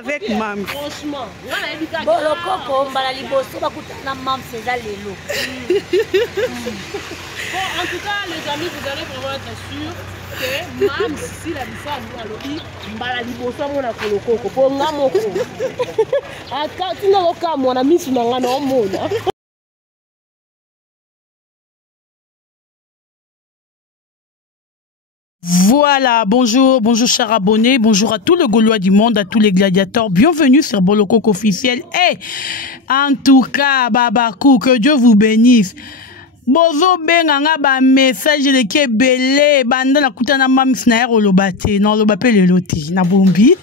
avec Mam. Franchement, bon, le coco, mbala liboso, bakutana Mam, c'est ça l'élo. Bon, en tout cas, les amis, vous allez vraiment être sûrs que Mam, si la bisa a lobby, mbala liboso, mon a le coco. Pour nga moko. Aka, tu n'as aucun mon ami, tu n'as pas de monde. Voilà, bonjour, bonjour chers abonnés, bonjour à tous les Gaulois du monde, à tous les gladiateurs, bienvenue sur Bolokok officiel. Et en tout cas, Babakou, que Dieu vous bénisse. Bozo benganga ba message de kebele banda na kutana mam snaer olobate non lobape le loti na bombi.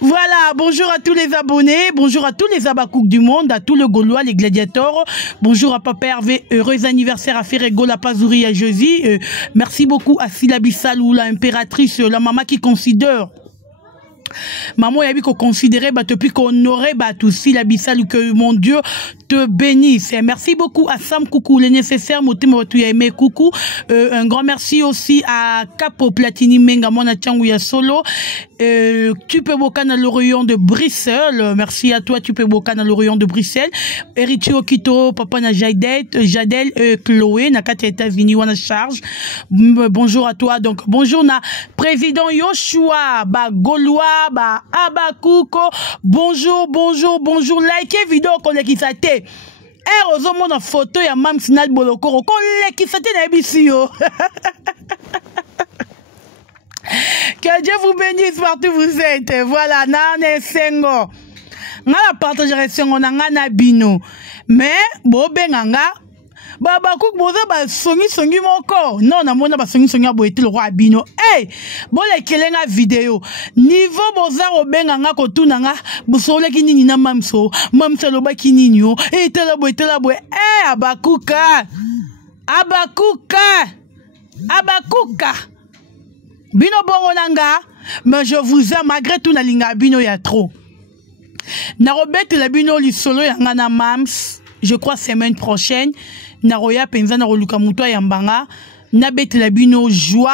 Voilà, bonjour à tous les abonnés, bonjour à tous les abakouk du monde, à tous les Gaulois, les gladiateurs. Bonjour à Papa Hervé, heureux anniversaire à Ferrego, la Pazouri, à Josie. Merci beaucoup à Silabi Salou, la impératrice, la maman qui considère. Maman yabi qu'on considérait depuis qu'on aurait tout si la bissal que mon Dieu te bénisse. Et merci beaucoup à Sam Coucou les nécessaires motimo tu aimé coucou. Un grand merci aussi à Capo Platini Menga mona Tiangouya Solo. Tu peux bocan à l'Orient de Bruxelles. Merci à toi, tu peux bocan à l'Orient de Bruxelles. Eritio Kito, Papa na Jadel, Chloé, na 4 États-Unis, on a charge. Bonjour à toi. Donc, bonjour na président Yoshua, ba Gaulois, ba Abakouko. Bonjour, bonjour, bonjour. Likez vidéo qu'on qui s'atte. Ozomo na photo ya Mam Sinal Bolokoro. Qu'on qui s'atte na bisio. Que Dieu vous bénisse partout où vous êtes. Voilà, nane sengo. Nga la partagerai sengo na nga na bino. Mais, bo benganga, Babakouk boza ba songi moko. Non, na mona ba songi aboete le roi bino. Hey, bo le kelenga vidéo. Niveau boza obenganga kotuna nga, bosole ki nini na mamso. Mamso loba ki nini yo. Etela bo. Eh, Abakuka. Bino bongo nanga, mais je vous aime malgré tout na linga bino ya trop. Na robete la bino li solo ya ngana mams, je crois semaine prochaine, na roya penza na roluka muto ya mbanga, na bete la bino joie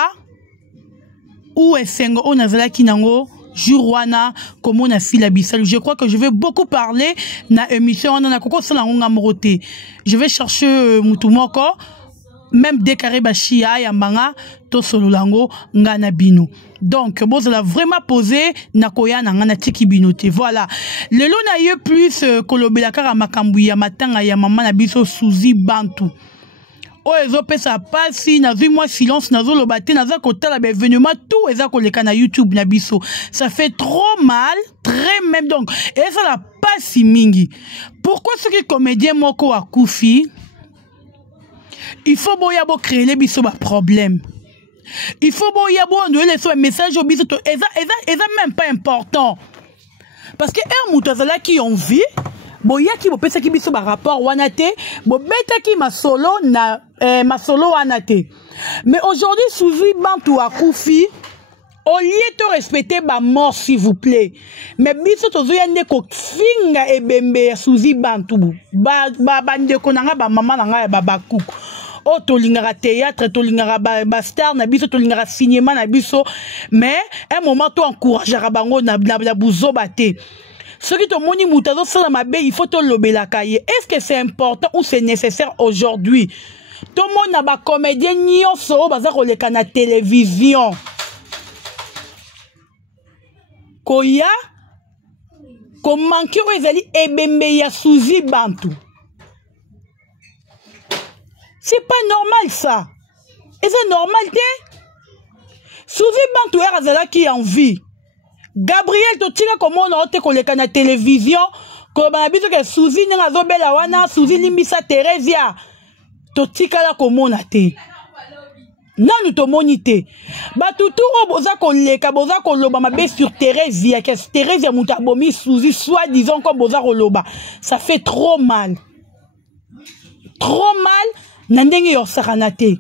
ou esengo on azala kinango jour wana comme on a si la bisal. Je crois que je vais beaucoup parler na émission on a koko sala ngonga morote. Je vais chercher mutu moko même décaré bachia yambanga to solo lango ngana bino. Donc bon ça l'a vraiment posé nakoya na ngana tiki binote. Voilà. Lelo na ye plus kolobela kaka makambu ya matanga ya mama na biso Suzy Bantu. O ezo pesa pasi na moi silence nazo lobate naza kotala ba événement tout eza koleka na YouTube na biso. Ça fait trop mal, très même donc. Et ça la pasi mingi. Pourquoi ce qui comédien moko akufi? Il faut boya bo créer les biso ba problème. Il faut boya bo envoyer les messages au biso eza même pas important. Parce que un moutazala qui ont vie boya ki bo pesa ki biso ba rapport wanate bo beta ki masolo na masolo wanate. Mais aujourd'hui Suzy Bantu akufi au lieu de respecter ma mort s'il vous plaît. Mais biso tozo yande ko finga ebembe Suzy Bantu ba ndeko nanga ba mama nanga ya Babakouk. O tolingara théâtre, tolingara ba star na biso, tolingara cinéma na biso. Mais un moment to encouragera bango na buzo bate. Ce qui te moni moutazo sala mabe, il faut te lobela kaye. Est-ce que c'est important ou c'est nécessaire aujourd'hui? Tout le monde na ba comédien nyonso baza koleka na télévision. Koya ko manki o ezali ebembe ya Suzy Bantu. C'est pas normal ça. Et c'est normal, Suzy Bantu est razala qui en vie. Gabriel Totika comment on a été collé na télévision. Comme on a dit que Suzy n'a pas bela wana, Suzy limbisa Teresia. Totika la comment on a été. Non nous te monité. Batutu boza koleka boza koloba mabe sur Teresia. Que Teresia mutabomi Suzy soit disant comme boza koloba. Ça fait trop mal. Trop mal. Nandenge yo saranate.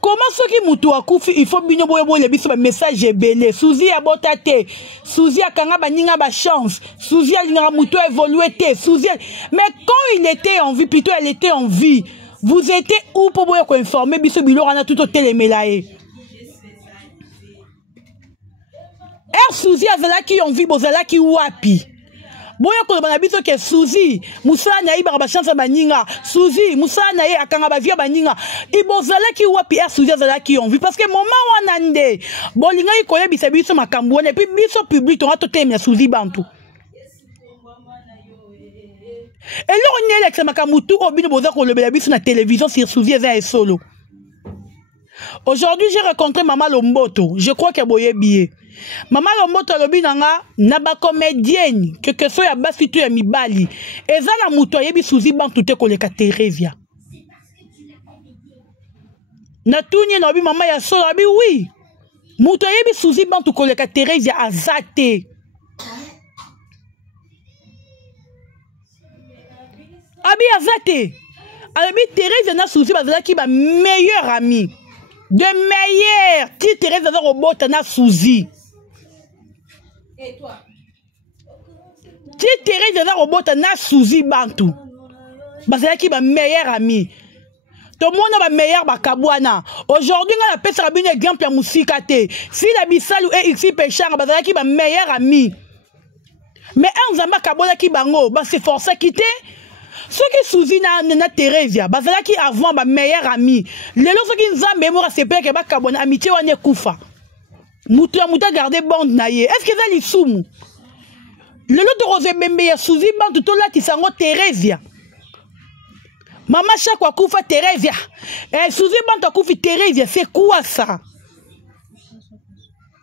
Comment ce qui mutu akufi il faut bino boye le biso message belé. Suzy a botate. Suzy a kanga baninga ba chance. Suzy a linga mutu évolué té. Suzy. Mais quand il était en vie plutôt elle était en vie. Vous étiez où pour boye ko informer biso bilo rana tout au télémelaé. Suzy azalaki envie bozalaki wapi. Boya koloba na biso ke Suzy musala na iba ba chance baninga. Suzy musala na ye akanga ba via baninga. Ibozalaki wapi Suzy azalaki envie parce que moment wana nde bolinga ikoye bisa biso makambo et puis biso public to totemia Suzy bantu. Et là on est avec makambo tout obino boza kolobela biso na télévision sur Suzy eza solo. Aujourd'hui, j'ai rencontré Maman Lomboto. Je crois qu'elle boye billet. Maman Lomboto lobinanga naba comédienne que soit ya basitu ya mibali. Eza na muto yebi Suzy bantu te koleka Teresia. Na tuni na bi mama ya solo abi oui. Muto yebi Suzy bantu koleka Teresia azate. Abi azate. Abi Teresia na Suzy bazalaki ba meilleur ami. De meilleur. Ti Teresia za robot na Suzy. Et toi? Ti Teresia za robot na Suzy bantu. Bazalaki ba meilleur ami. Tout le monde ba meilleur bakabwana. Aujourd'hui on a pesa un exemple ya musika te. Si la bisalu et ici pechanga bazalaki ba meilleur ami. Mais un zamba kabona ki bango ba se forcer quitter. Ce qui Suzy na Teresia, bazalaki avant ma meilleure amie. Lelo ce qui nzambe mora sepe ke ba kabona amitié wane kufa. Mutu ya muta garder bande na ye. Est-ce que ça li sumu? Lelo to rose bembe ya Suzy bande to la tisango Teresia. Mama chaque wa kufa Teresia. Eh Suzy bande kufi Teresia, c'est quoi ça?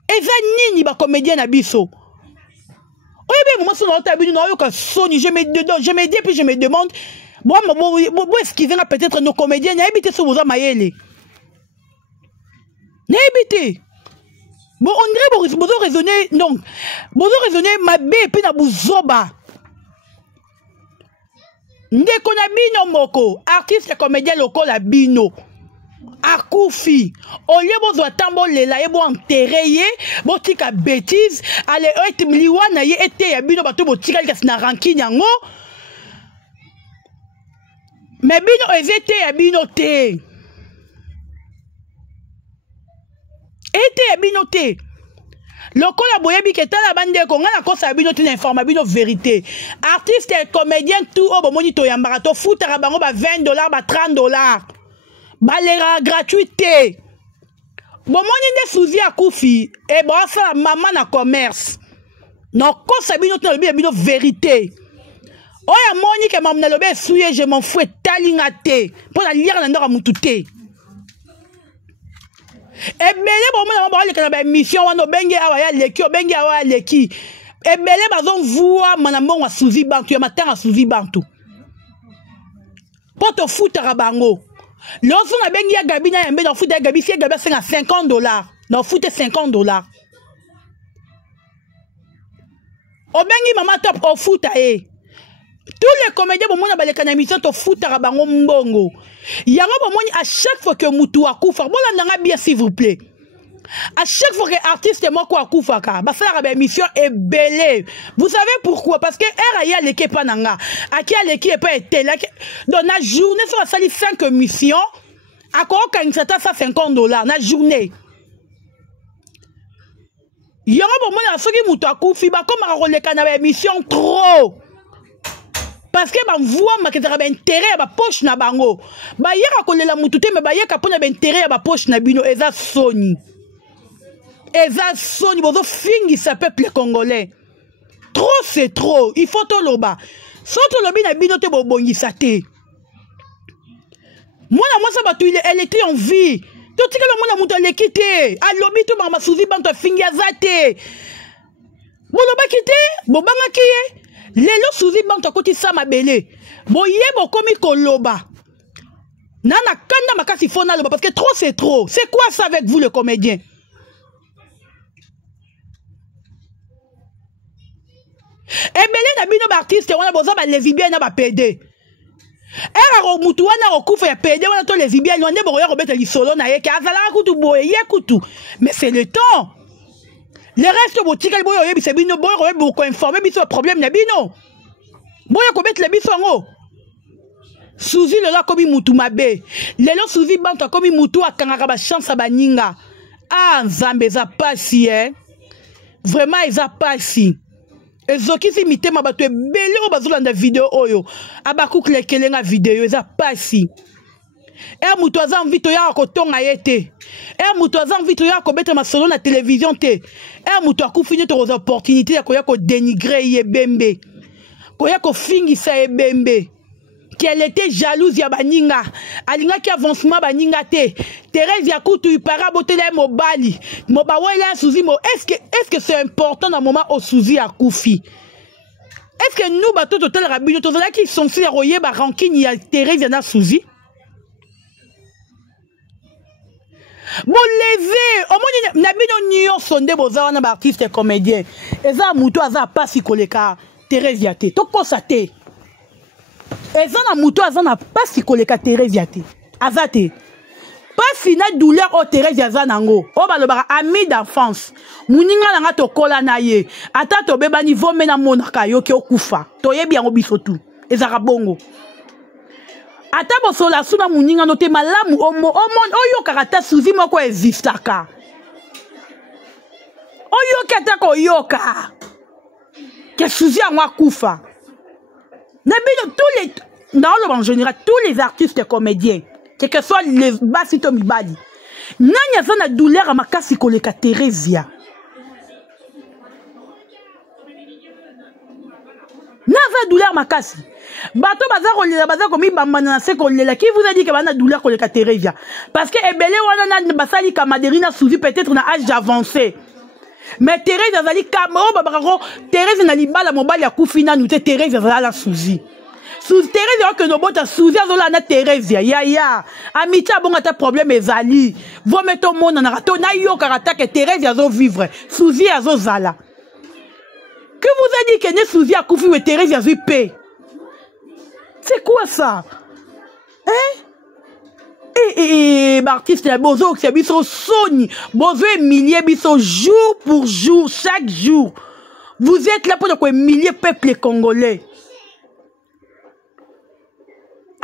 Eza nini ba comédien na biso? Oui, moi, je me dis, puis je me demande, bon, excusez peut-être nos comédiens, n'a habité sur vos amayele. N'a habité. Bon, on dirait, vous raisonner, donc, vous raisonner, ma bé, puis na bouzoba. Ndeko na bino moko, artiste et comédien local la bino. Akufi olie bozo tambo lela ye bo enterré bo tika bêtise ale ete mliwana ye ete ya bino bato bo tika kasi na ranking yango mais bino ezete ya bino te ete ya bino te lokola boyebi ke tala bande ko ngana ko sa bino te informa bino vérité artiste et comédien tout o bo monito ya mbarato futara bango ba $20 ba $30 balera gratuité. Bon, mon inde Suzy akufi et bon ça maman na commerce. Non ko sabino to lobi bino vérité. Oya moni ke mam na lobi souye je m'en fous talingate pour la lire na ndora mututé. Et belé bon mon ba le kana mission wana benge awa ya leki benge awa leki. Et belé bazon voix manambo wa Suzy bantu ya matanga Suzy bantu. Poto futara bango. Lorsqu'on a bien dit à Gabi, on a foutu à Gabi, si Gabi a $50, on a foutu $50. On a dit maman top, on fout à eux. Tous les comédiens, bon, on a les canamisants, on fout à Rabango Mbongo. Il y a un moment, à chaque fois que Moutou a koufa, bon, on a bien, s'il vous plaît. À chaque fois que artiste est mort, quoi, koufa, bah, ça, la émission est belle. Vous savez pourquoi? Parce que R.A.I.A. l'équipe pas nanga. Aki a l'équipe pas été là. Dans la journée, ça va salir 5 émissions. À quoi, quand il s'attend à $50, la journée. Il y a un moment, à ceux qui moutou a koufi, bah, comme à relais, quand on émission trop. Parce que bah voix ma ketara ba intérêt ba poche na bango ba yeka kolela mutute me ba yeka pona ba intérêt ba poche na bino eza soni bozo fingi sa peuple congolais trop c'est trop il faut to loba soto lobi na bino te bobongisa te mwana mwasa batu elle était en vie to tika le mwana muto le quitter a lobi to ba Suzy banto fingi azate boloba kite bobanga kiye Lelo Suzy banto koti sa mabele. Boye bokomi koloba. Nana kanda makasi fona loba parce que trop c'est trop. C'est quoi ça avec vous le comédien? Ebele na bino ba artiste wana boza ba lesbienne na ba PD. Era ro mutu wana okufa ya PD wana to lesbienne wana bo ya robeta lisolo na ye ka azala kutu boye ye kutu. Mais c'est le temps. Le reste boutique boyo yebi se bino boyo ko informer biso problème na bino boyo ko mettre le biso ngo Suzy le la komi mutu mabe lelo Suzy banto komi mutu akangaka ba chance baninga ah nzambe za pasi vraiment eza pasi ezokisi mitema bato ebele oyo bazolanda video oyo abakukulekelenga video eza pasi mutu aza envie toyaka kotonga ye te mutu aza envie toyaka kobeta masolo na télévision te mutu akufi nde tokozwa opportunité ya koya kodenigre ye ebembe koya kofingisa ebembe qu'elle était jalouse ya baninga alingaki avancement baninga te Thérèse ya kutu ipara botela mobali mobawela suzi mo est-ce que c'est important dans moment au suzi ya kufi est-ce que nous bato total rabino tozala ki sont si royer ba rancune ya Thérèse na suzi bon levé au moins na bino nyo sonde boza wana ba artiste comédien eza muto aza pasi koleka Thérèse ya te to constater eza na muto aza na pasi koleka Thérèse ya te aza te pasi na douleur o Thérèse aza nango o balobaka ami d'enfance muninga nanga tokola na ye ata tobeba niveau mena monaka yo ke okufa toyebi yango biso tu ezaka bongo ata bosola suna muninga no te malamu oyo karata suzi moko existaka oyo kata ko yoka ke suzi yango akufa. En général, tous les artistes comédiens, quel que soit les basito mibali, nani aza na douleur à makasi koleka Thérèse. Naza douleur makasi. Bato baza komi bambana se kolela. Qui vous a dit que bana douleur koleka Thérèse? Parce que ebele wana na basali kamaderina souzi peut-être na âge avancé. Mais Thérèse azali kamero babako Thérèse na libala mobali akufina nous Thérèse azala la souzi. Sous Thérèse que no bota souzi azola na Thérèse ya amitié bonga ta problème ezali. Vo meto mona na rato na yo karata que Thérèse azo vivre. Souzi azo zala. Que vous a dit que ne souzi akufi ou Thérèse azo paix? C'est quoi ça? Hein? Artiste la bozo c'est biso soni bozo milliers biso jour pour jour chaque jour vous êtes là pour humilier peuple congolais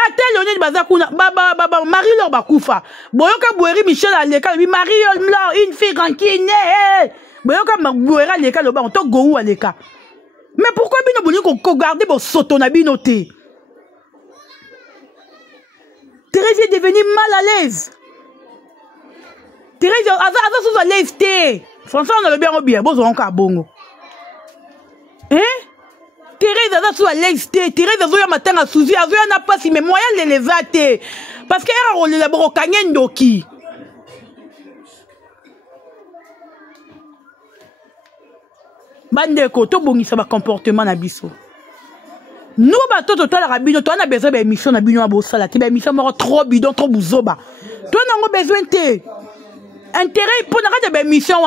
atel on baza kuna baba Marie Laure bakufa boyoka Boueri Michel aleka bi Marie Laure une fille rancune boyoka Boueri aleka lo ba on to go aleka mais pourquoi bino boni ko garder bo soto na bino te? Thérèse est devenue mal à l'aise. Thérèse est sous à l'aise. François, on a le bien, bon, on a bongo. Hein? Thérèse est sous à l'aise. Thérèse est à matin à Souzi. Elle n'a pas si mes moyens de les ater. Parce qu'elle a roulé la brocagne d'Oki. Bande koto bongi ça va comportement na biso. Nous, bateau total rabino, toi, on a besoin d'une émission na bino à Bossala. Tu as une émission trop bidon, trop bouzoba. Toi, on a besoin de intérêt pour nous une émission.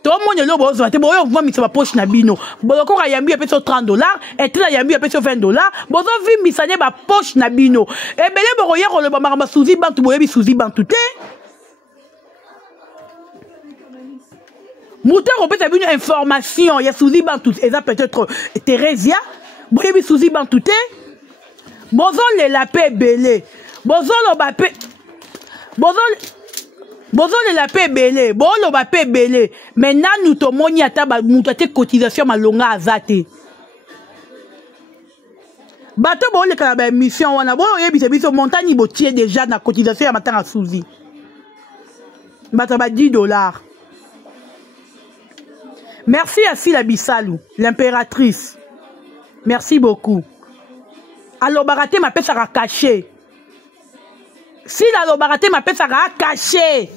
Tout le monde est là, tu as besoin de poche na bino. Boloko a yambi à peu $30, et tu as yambi à peu $20. Bozo vi misane ba poche na bino. Et belé boroya ko le ba souzi bantu boyebi souzi bantu te. Mouta on peut avoir une information, il y a souzi bantu, et ça peut-être Thérèse. Boyebi souzi bantouté bozo le lapé belé bozo le bapé bozo le lapé belé bozo le bapé belé maintenant nous to moni ata ba mutate cotisation malonga azate bato bo le kala ba mission wana bo yebi se biso montagne bo tie déjà na cotisation ya matanga souzi bato ba $10. Merci à Sila Bissalou l'impératrice. Merci beaucoup. Alors, baraté ma pèse à cacher. Si la baraté ma pèse à cacher.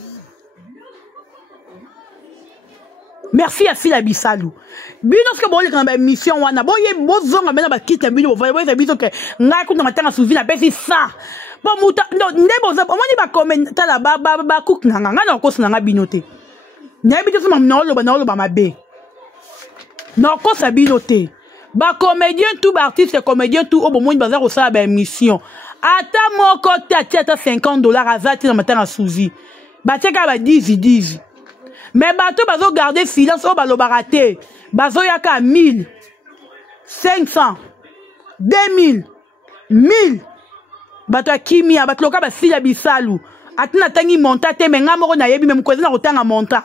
Merci à Sila Bissalou. Bino ce que bon les grandes mission wana bon yé bozon amena ba quitte bino voyez ça biso que ngai ko na matanga souvi na pèse ça. Bon muta non ndebo za on ba commenter la ba cook na na ko sna bino te. Ngai bito so mamno lo ba mabe. Non ko sa bino te. Ba comédien tout, ba artiste comédien tout, au moment où bazar au sa ba émission. Ata moko tata $50 azati na matanga souzi. Ba teka ba 10. Mais bato bazo garder silence au balo baraté. Bazo yaka 1000, 500, 2000, 1000. Bato akimi bato loka ba Sila Bissalou. Atina tangi monta te menga moko na yebi même kwezi na kotanga monta.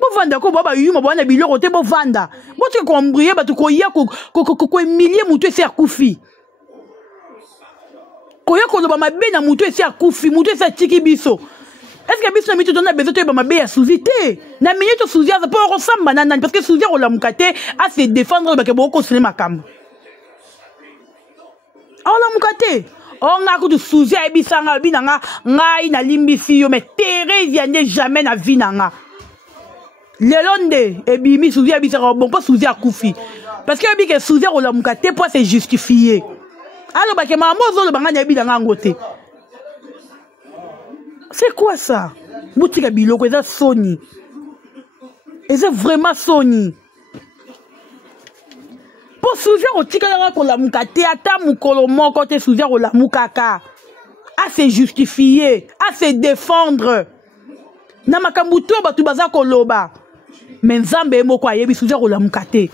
Bovanda ko baba yuma bwana biloko te bovanda. Bote ko mbriye batu ko ya ko emilie mutu esi akufi. Ko ya ko loba mabe na mutu esi akufi, mutu esi atiki biso. Est-ce que biso na mitu tona besoin to ba mabe ya Suzy te? Na minute Suzy za po resamba na nani parce que Suzy la mukate a se défendre ba ke boko sele makambo. La mukate. On a que Suzy a bisanga binanga ngai na limbisi yo mais Thérèse yande jamais na vinanga. Lelonde ebimi Suzy a bisanga bon pas Suzy a kufi. Parce que bi ke Suzy la mukate pour se justifier. Alors ba ke maman zo le banga binanga ngote. C'est quoi ça? Boutika biloko eza Sony. Eza vraiment Sony. Pour Suzy otikala ko la mukate ata mukolo moko te Suzy la mukaka. À se justifier, à se défendre. Na makambuto batu baza koloba. Mais Nzambe moko ayebi Suzy la mukate.